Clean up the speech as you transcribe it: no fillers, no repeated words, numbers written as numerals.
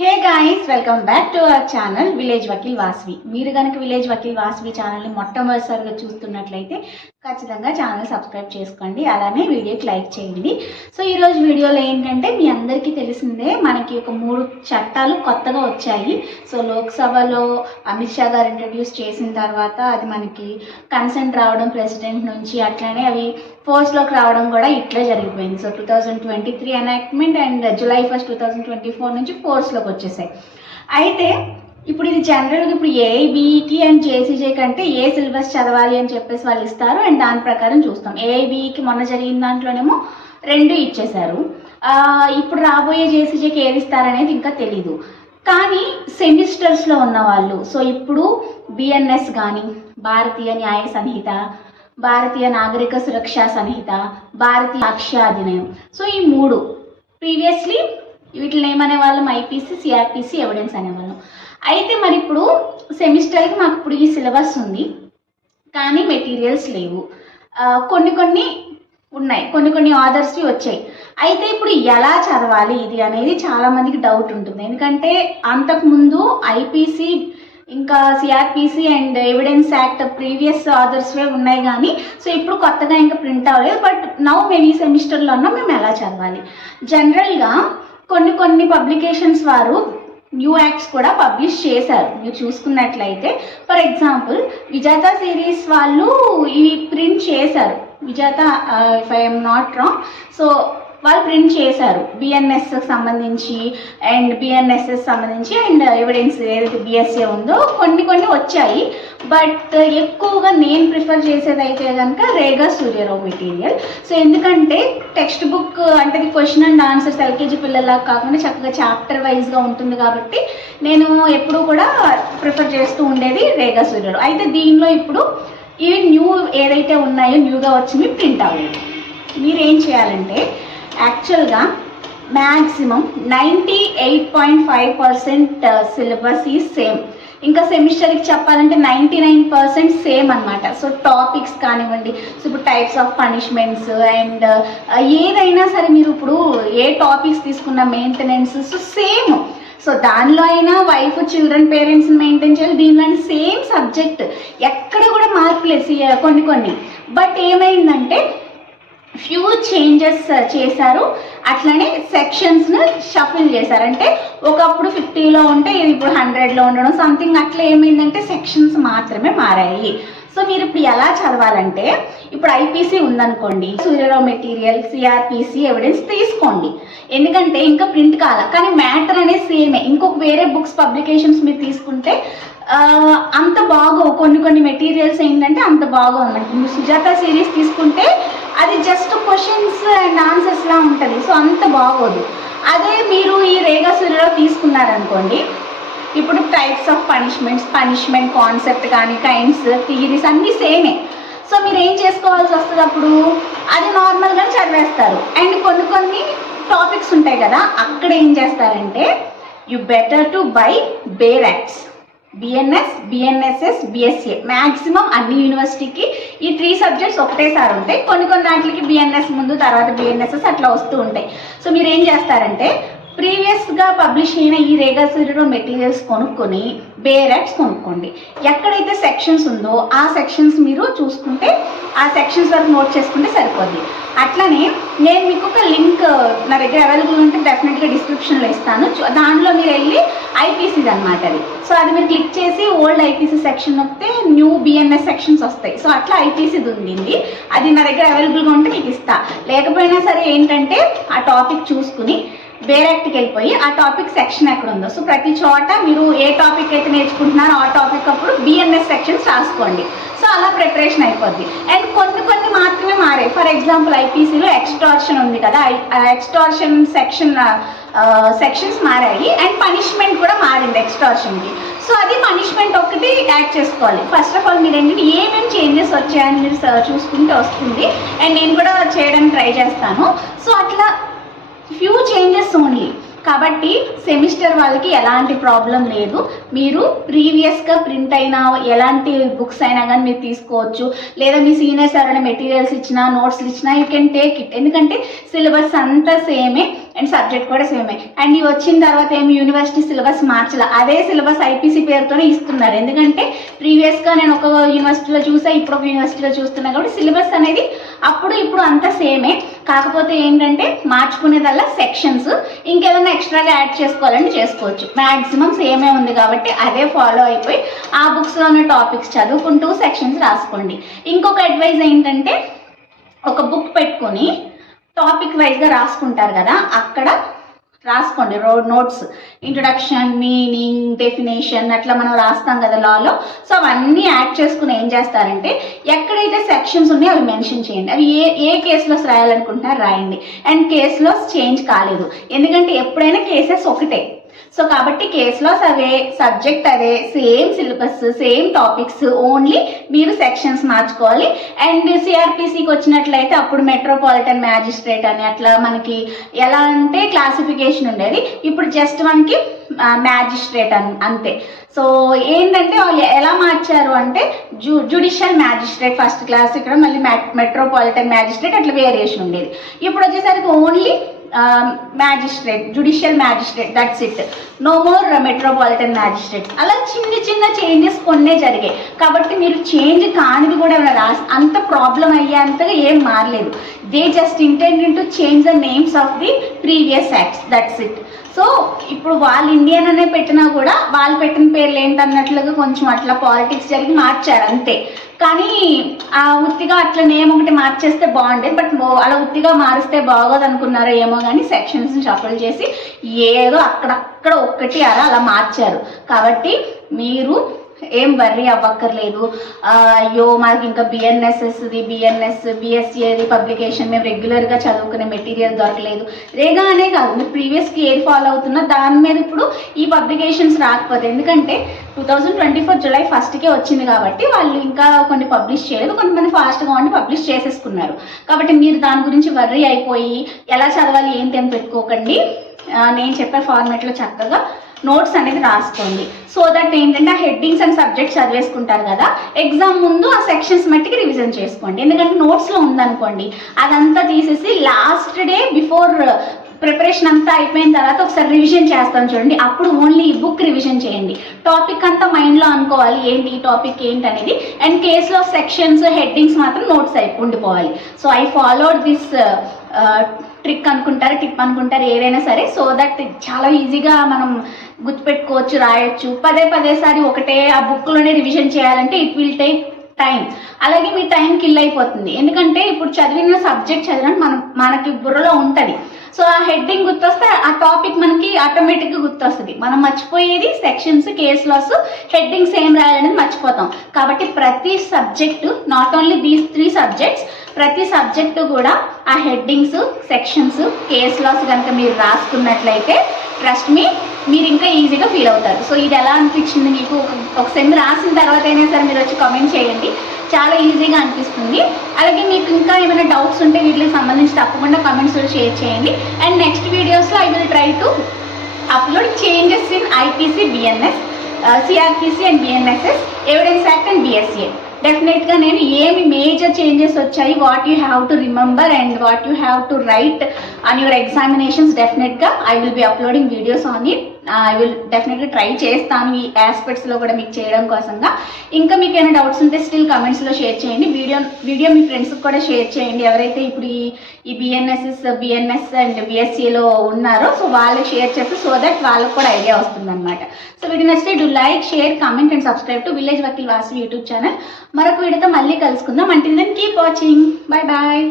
Hey guys, welcome back to our channel village Vakeel Vasvi. మీరు కనుక village Vakeel Vasvi ఛానల్ని మొట్టమొదటిసారిగా చూస్తున్నట్లయితే ఖచ్చితంగా ఛానల్ సబ్స్క్రైబ్ చేసుకోండి, అలానే వీడియోకి లైక్ చేయండి. సో ఈరోజు వీడియోలో ఏంటంటే మీ అందరికీ తెలిసిందే, మనకి ఒక 3 చట్టాలు కొత్తగా వచ్చాయి. సో లోక్సభలో అమిత్ షా గారు ఇంట్రడ్యూస్ చేసిన తర్వాత అది మనకి కన్సెంట్ రావడం ప్రెసిడెంట్ నుంచి, అట్లనే అవి ఫోర్స్లోకి రావడం కూడా ఇట్లే జరిగిపోయింది. సో 2023 ఎనాక్ట్మెంట్ అండ్ July 1, 2024 నుంచి ఫోర్స్లోకి వచ్చేసాయి. అయితే ఇప్పుడు ఇది జనరల్గా ఇప్పుడు ఏఐబిఈకి అండ్ జేసీజే కంటే ఏ సిలబస్ చదవాలి అని చెప్పేసి వాళ్ళు ఇస్తారు అండ్ దాని ప్రకారం చూస్తాం. ఏఐబిఈకి మొన్న జరిగిన దాంట్లోనేమో 2 ఇచ్చేశారు. ఇప్పుడు రాబోయే జేసీజేకి ఏది ఇస్తారనేది ఇంకా తెలీదు. కానీ సెమిస్టర్స్లో ఉన్న వాళ్ళు, సో ఇప్పుడు బిఎన్ఎస్ కానీ, భారతీయ న్యాయ సంహిత, భారతీయ నాగరిక సురక్షా సంహిత, భారతీయ సాక్ష్య అధినియం, సో ఈ 3 ప్రీవియస్లీ వీటిని ఏమనే వాళ్ళం, ఐపీసీ, సిఆర్పిసి, ఎవిడెన్స్ అనేవాళ్ళం. అయితే మరి ఇప్పుడు సెమిస్టర్కి మాకు ఇప్పుడు ఈ సిలబస్ ఉంది, కానీ మెటీరియల్స్ లేవు. కొన్ని ఉన్నాయి, కొన్ని ఆర్డర్స్వి వచ్చాయి. అయితే ఇప్పుడు ఎలా చదవాలి ఇది అనేది చాలామందికి డౌట్ ఉంటుంది. ఎందుకంటే అంతకుముందు ఐపీసీ ఇంకా CrPC and evidence act previous ఆర్డర్స్వే ఉన్నాయి, కానీ సో ఇప్పుడు కొత్తగా ఇంకా ప్రింట్ అవ్వలేదు. బట్ నౌ మేము ఈ సెమిస్టర్లో ఉన్నాం, మేము ఎలా చదవాలి? జనరల్గా కొన్ని పబ్లికేషన్స్ వారు న్యూ యాక్ట్స్ కూడా పబ్లిష్ చేశారు. మీరు చూసుకున్నట్లయితే ఫర్ ఎగ్జాంపుల్ విజేత సిరీస్ వాళ్ళు ఇవి ప్రింట్ చేశారు. విజేత, if I'm not wrong, so వాళ్ళు ప్రింట్ చేశారు బిఎన్ఎస్కి సంబంధించి అండ్ బిఎన్ఎస్ఎస్ సంబంధించి అండ్ ఎవిడెన్స్ ఏదైతే బిఎస్ఏ ఉందో కొన్ని వచ్చాయి. బట్ ఎక్కువగా నేను ప్రిఫర్ చేసేది అయితే కనుక రేగా సూర్యరావు మెటీరియల్. సో ఎందుకంటే టెక్స్ట్ బుక్ అంటే క్వశ్చన్ అండ్ ఆన్సర్స్ ఎల్కేజీ పిల్లలా కాకుండా చక్కగా చాప్టర్ వైజ్గా ఉంటుంది కాబట్టి నేను ఎప్పుడూ కూడా ప్రిఫర్ చేస్తూ ఉండేది రేగా సూర్యరావు. అయితే దీనిలో ఇప్పుడు ఇవి న్యూ ఏదైతే ఉన్నాయో న్యూగా వచ్చినవి ప్రింట్ అవ్వలేదు. మీరేం చేయాలంటే యాక్చువల్గా మ్యాక్సిమం 98.5% సిలబస్ ఈ సేమ్. ఇంకా సెమిస్టర్కి చెప్పాలంటే 99% సేమ్ అనమాట. సో టాపిక్స్ కానివ్వండి, సో ఇప్పుడు టైప్స్ ఆఫ్ పనిష్మెంట్స్ అండ్ ఏదైనా సరే మీరు ఇప్పుడు ఏ టాపిక్స్ తీసుకున్న మెయింటెనెన్స్ సో సేమ్. సో దానిలో అయినా వైఫ్, చిల్డ్రన్, పేరెంట్స్ని మెయింటైన్ చేయాలి, దీనిలో సేమ్ సబ్జెక్ట్, ఎక్కడ కూడా మార్పులేదు కొన్ని. బట్ ఏమైందంటే ఫ్యూ చేంజెస్ చేశారు, అట్లనే సెక్షన్స్ను షఫిల్ చేశారు. అంటే ఒకప్పుడు 50లో ఉంటే ఇది ఇప్పుడు 100లో ఉండడం సంథింగ్ అట్లా. ఏమైందంటే సెక్షన్స్ మాత్రమే మారాయి. సో మీరు ఇప్పుడు ఎలా చదవాలంటే, ఇప్పుడు ఐపీసీ ఉందనుకోండి, సూర్యరావు మెటీరియల్, సిఆర్పిసి, ఎవిడెన్స్ తీసుకోండి. ఎందుకంటే ఇంకా ప్రింట్ కాల, కానీ మ్యాటర్ అనేది సేమే. ఇంకొక వేరే బుక్స్ పబ్లికేషన్స్ మీరు తీసుకుంటే అంత బాగోవు. కొన్ని మెటీరియల్స్ ఏంటంటే అంత బాగోవు అన్నమాట. మీరు సుజాత సిరీస్ తీసుకుంటే అది జస్ట్ క్వశ్చన్స్ అండ్ ఆన్సర్స్లా ఉంటుంది, సో అంత బాగోదు. అదే మీరు ఈ రేగా సూర్యరావు తీసుకున్నారనుకోండి, ఇప్పుడు టైప్స్ ఆఫ్ పనిష్మెంట్ కాన్సెప్ట్ కానీ, కైండ్స్, థియరీస్ అన్నీ సేమే. సో మీరు ఏం చేసుకోవాల్సి వస్తుంది, అప్పుడు అది నార్మల్గా చదివేస్తారు. అండ్ కొన్ని టాపిక్స్ ఉంటాయి కదా, అక్కడ ఏం చేస్తారంటే you better to buy bare acts, BNS, BNSS, BSA. Maximum అన్ని యూనివర్సిటీకి ఈ 3 సబ్జెక్ట్స్ ఒకటేసారి ఉంటాయి. కొన్ని దాంట్లకి బిఎన్ఎస్ ముందు, తర్వాత బిఎన్ఎస్ఎస్ అట్లా వస్తూ ఉంటాయి. సో మీరు ఏం చేస్తారంటే ప్రీవియస్గా పబ్లిష్ అయిన ఈ రేగా సూర్యరావు మెటీరియల్స్ కొనుక్కొని బేర్ యాక్ట్స్ కొనుక్కోండి. ఎక్కడైతే సెక్షన్స్ ఉందో ఆ సెక్షన్స్ మీరు చూసుకుంటే ఆ సెక్షన్స్ వరకు నోట్ చేసుకుంటే సరిపోద్ది. అట్లనే నేను మీకు ఒక లింక్ నా దగ్గర అవైలబుల్ ఉంటే డెఫినెట్గా డిస్క్రిప్షన్లో ఇస్తాను. దానిలో మీరు వెళ్ళి ఐపీసీది అనమాట అది. సో అది మీరు క్లిక్ చేసి ఓల్డ్ ఐపీసీ సెక్షన్ వస్తే న్యూ బిఎన్ఎస్ సెక్షన్స్ వస్తాయి. సో అట్లా ఐపీసీది ఉంది, అది నా దగ్గర అవైలబుల్గా ఉంటే మీకు ఇస్తా. లేకపోయినా సరే ఏంటంటే ఆ టాపిక్ చూసుకుని బేర్ యాక్ట్కి వెళ్ళిపోయి ఆ టాపిక్ సెక్షన్ ఎక్కడ ఉందో, సో ప్రతి చోట మీరు ఏ టాపిక్ అయితే నేర్చుకుంటున్నారో ఆ టాపిక్ అప్పుడు బిఎన్ఎస్ సెక్షన్స్ రాసుకోండి. సో అలా ప్రిపరేషన్ అయిపోద్ది. అండ్ కొన్ని మాత్రమే మారాయి. ఫర్ ఎగ్జాంపుల్ ఐపీసీలో ఎక్స్టార్షన్ ఉంది కదా, ఎక్స్టార్షన్ సెక్షన్స్ మారాయి అండ్ పనిష్మెంట్ కూడా మారింది ఎక్స్టార్షన్కి. సో అది పనిష్మెంట్ ఒకటి యాడ్ చేసుకోవాలి. ఫస్ట్ ఆఫ్ ఆల్ మీరు ఏంటంటే ఏమేమి చేంజెస్ వచ్చాయని మీరు చూసుకుంటే వస్తుంది, అండ్ నేను కూడా చేయడానికి ట్రై చేస్తాను. సో అట్లా ఫ్యూ చేంజెస్ ఓన్లీ. కాబట్టి సెమిస్టర్ వాళ్ళకి ఎలాంటి ప్రాబ్లం లేదు. మీరు ప్రీవియస్గా ప్రింట్ అయిన ఎలాంటి బుక్స్ అయినా కానీ మీరు తీసుకోవచ్చు. లేదా మీ సీనియర్స్ ఎవరైనా మెటీరియల్స్ ఇచ్చినా, నోట్స్లు ఇచ్చినా యూ కెన్ టేక్ ఇట్. ఎందుకంటే సిలబస్ అంతా సేమే అండ్ సబ్జెక్ట్ కూడా సేమే. అండ్ ఇవి వచ్చిన తర్వాత ఏమి యూనివర్సిటీ సిలబస్ మార్చాల, అదే సిలబస్ ఐపీసీ పేరుతోనే ఇస్తున్నారు. ఎందుకంటే ప్రీవియస్గా నేను ఒక యూనివర్సిటీలో చూసా, ఇప్పుడు ఒక యూనివర్సిటీలో చూస్తున్నా కాబట్టి సిలబస్ అనేది అప్పుడు ఇప్పుడు అంతా సేమే. కాకపోతే ఏంటంటే మార్చుకునేదల్లా సెక్షన్స్, ఇంకేదైనా ఎక్స్ట్రాగా యాడ్ చేసుకోవాలంటే చేసుకోవచ్చు. మ్యాక్సిమం సేమే ఉంది కాబట్టి అదే ఫాలో అయిపోయి ఆ బుక్స్లో ఉన్న టాపిక్స్ చదువుకుంటూ సెక్షన్స్ రాసుకోండి. ఇంకొక అడ్వైజ్ ఏంటంటే ఒక బుక్ పెట్టుకొని టాపిక్ వైజ్గా రాసుకుంటారు కదా, అక్కడ రాసుకోండి నోట్స్, ఇంట్రొడక్షన్, మీనింగ్, డెఫినేషన్ అట్లా మనం రాస్తాం కదా లాలో. సో అవన్నీ యాడ్ చేసుకుని ఏం చేస్తారంటే ఎక్కడైతే సెక్షన్స్ ఉన్నాయో అవి మెన్షన్ చేయండి. అవి ఏ కేసులో రాయాలనుకుంటున్నారు రాయండి. అండ్ కేసులో చేంజ్ కాలేదు, ఎందుకంటే ఎప్పుడైనా కేసెస్ ఒకటే. సో కాబట్టి కేసులోస్ అవే, సబ్జెక్ట్ అదే, same syllabus, same topics, only మీరు సెక్షన్స్ మార్చుకోవాలి. అండ్ సిఆర్పిసికి వచ్చినట్లయితే అప్పుడు మెట్రోపాలిటన్ మ్యాజిస్ట్రేట్ అని అట్లా మనకి ఎలా అంటే క్లాసిఫికేషన్ ఉండేది, ఇప్పుడు జస్ట్ మనకి మ్యాజిస్ట్రేట్ అంతే. సో ఏంటంటే వాళ్ళు ఎలా మార్చారు అంటే జ్యుడిషియల్ మ్యాజిస్ట్రేట్ ఫస్ట్ క్లాస్, ఇక్కడ మళ్ళీ మెట్రోపాలిటన్ మ్యాజిస్ట్రేట్ అట్లా వేరియేషన్ ఉండేది. ఇప్పుడు వచ్చేసరికి only magistrate, judicial magistrate, that's it, no more metropolitan magistrate. అలా చిన్న చిన్న చేంజెస్ కొన్నే జరిగాయి కాబట్టి మీరు చేంజ్ కానిది కూడా అంత ప్రాబ్లం అయ్యేంతగా ఏం మారలేదు. They just intended to change the names of the previous acts, that's it. So ఇప్పుడు వాళ్ళు ఇండియన్ అనే పెట్టినా కూడా వాళ్ళు పెట్టిన పేర్లు ఏంటన్నట్లుగా కొంచెం అట్లా పాలిటిక్స్ జరిగి మార్చారు అంతే. కానీ ఆ ఉత్తిగా అట్లా నేమ్ ఒకటి మార్చేస్తే బాగుండేది, బట్ అలా ఉత్తిగా మారిస్తే బాగోదు అనుకున్నారో ఏమో కానీ సెక్షన్స్ని షఫల్ చేసి ఏదో అక్కడక్కడ ఒక్కటి అలా మార్చారు. కాబట్టి మీరు ఏం వర్రీ అవ్వక్కర్లేదు. అయ్యో మాకు ఇంకా బిఎస్సిది పబ్లికేషన్ మేము రెగ్యులర్గా చదువుకునే మెటీరియల్ దొరకలేదు, రేగా అనే కాదు, మీరు ప్రీవియస్కి ఏది ఫాలో అవుతున్నా దాని మీద ఇప్పుడు ఈ పబ్లికేషన్స్ రాకపోతే, ఎందుకంటే 2024 జూలై 1కే వచ్చింది కాబట్టి వాళ్ళు ఇంకా కొన్ని పబ్లిష్ చేయలేదు, కొంతమంది ఫాస్ట్గా ఉండి పబ్లిష్ చేసేసుకున్నారు. కాబట్టి మీరు దాని గురించి వర్రీ అయిపోయి ఎలా చదవాలి ఏంటి అని పెట్టుకోకండి. నేను చెప్పే ఫార్మాట్లో చక్కగా నోట్స్ అనేది రాసుకోండి. సో దట్ ఏంటంటే ఆ హెడ్డింగ్స్ అండ్ సబ్జెక్ట్స్ చదివేసుకుంటారు కదా, ఎగ్జామ్ ముందు ఆ సెక్షన్స్ మట్టికి రివిజన్ చేసుకోండి. ఎందుకంటే నోట్స్లో ఉందనుకోండి అదంతా తీసేసి లాస్ట్ డే బిఫోర్ ప్రిపరేషన్ అంతా అయిపోయిన తర్వాత ఒకసారి రివిజన్ చేస్తాను చూడండి, అప్పుడు ఓన్లీ ఈ బుక్ రివిజన్ చేయండి. టాపిక్ అంతా మైండ్లో అనుకోవాలి ఏంటి ఈ టాపిక్ ఏంటి అనేది. అండ్ కేసులో సెక్షన్స్, హెడ్డింగ్స్ మాత్రం నోట్స్ ఉండిపోవాలి. So I followed this trick అనుకుంటారు, టిప్ అనుకుంటారు, ఏదైనా సరే. సో దట్ చాలా ఈజీగా మనం గుర్తుపెట్టుకోవచ్చు, రాయొచ్చు. పదేసారి ఒకటే ఆ బుక్లోనే రివిజన్ చేయాలంటే ఇట్ విల్ టేక్ టైం. అలాగే మీ టైం కిల్ అయిపోతుంది, ఎందుకంటే ఇప్పుడు చదివిన సబ్జెక్ట్ చదివిన మనకి బుర్రలో ఉంటుంది. సో ఆ హెడ్డింగ్ గుర్తొస్తే ఆ టాపిక్ మనకి ఆటోమేటిక్గా గుర్తొస్తుంది. మనం మర్చిపోయేది సెక్షన్స్, కేస్ లాస్, హెడ్డింగ్స్ ఏం రాయాలనేది మర్చిపోతాం. కాబట్టి ప్రతి subject, not only these 3 subjects, ప్రతి సబ్జెక్టు కూడా ఆ హెడ్డింగ్స్, సెక్షన్స్, కేస్ లాస్ కనుక మీరు రాసుకున్నట్లయితే ట్రస్ట్ మీ మీరు ఇంకా ఈజీగా ఫీల్ అవుతారు. సో ఇది ఎలా అనిపించింది మీకు? ఒక సెమ్ రాసిన తర్వాత అయినా సరే మీరు వచ్చి కామెంట్ చేయండి, చాలా ఈజీగా అనిపిస్తుంది. అలాగే మీకు ఇంకా ఏమైనా డౌట్స్ ఉంటే వీటికి సంబంధించి తప్పకుండా కామెంట్స్లో షేర్ చేయండి. అండ్ నెక్స్ట్ వీడియోస్లో I will try to upload changes in IPC, BNS, CrPC and BNSS, evidence act and BSA. డెఫినెట్గా నేను ఏమి మేజర్ చేంజెస్ వచ్చాయి, what you have to remember and what you have to write on your examinations, డెఫినెట్గా I will be uploading videos on it. I will డెఫినెట్గా try చేస్తాను ఈ ఆస్పెక్ట్స్లో కూడా మీకు చేయడం కోసంగా. ఇంకా మీకు ఏమైనా డౌట్స్ ఉంటే స్టిల్ కమెంట్స్లో షేర్ చేయండి. వీడియో మీ ఫ్రెండ్స్కి కూడా షేర్ చేయండి, ఎవరైతే ఇప్పుడు ఈ బిఎన్ఎస్ అండ్ బిఎస్సిలో ఉన్నారో. సో వాళ్ళకి షేర్ చేస్తే సో దట్ వాళ్ళకి కూడా ఐడియా వస్తుందన్నమాట. సో వీడియో నచ్చితే do like, share, comment and subscribe to village Vakeel Vasavi YouTube channel. మరొక వీడియోతో మళ్ళీ కలుసుకుందాం. Until then keep watching. Bye bye.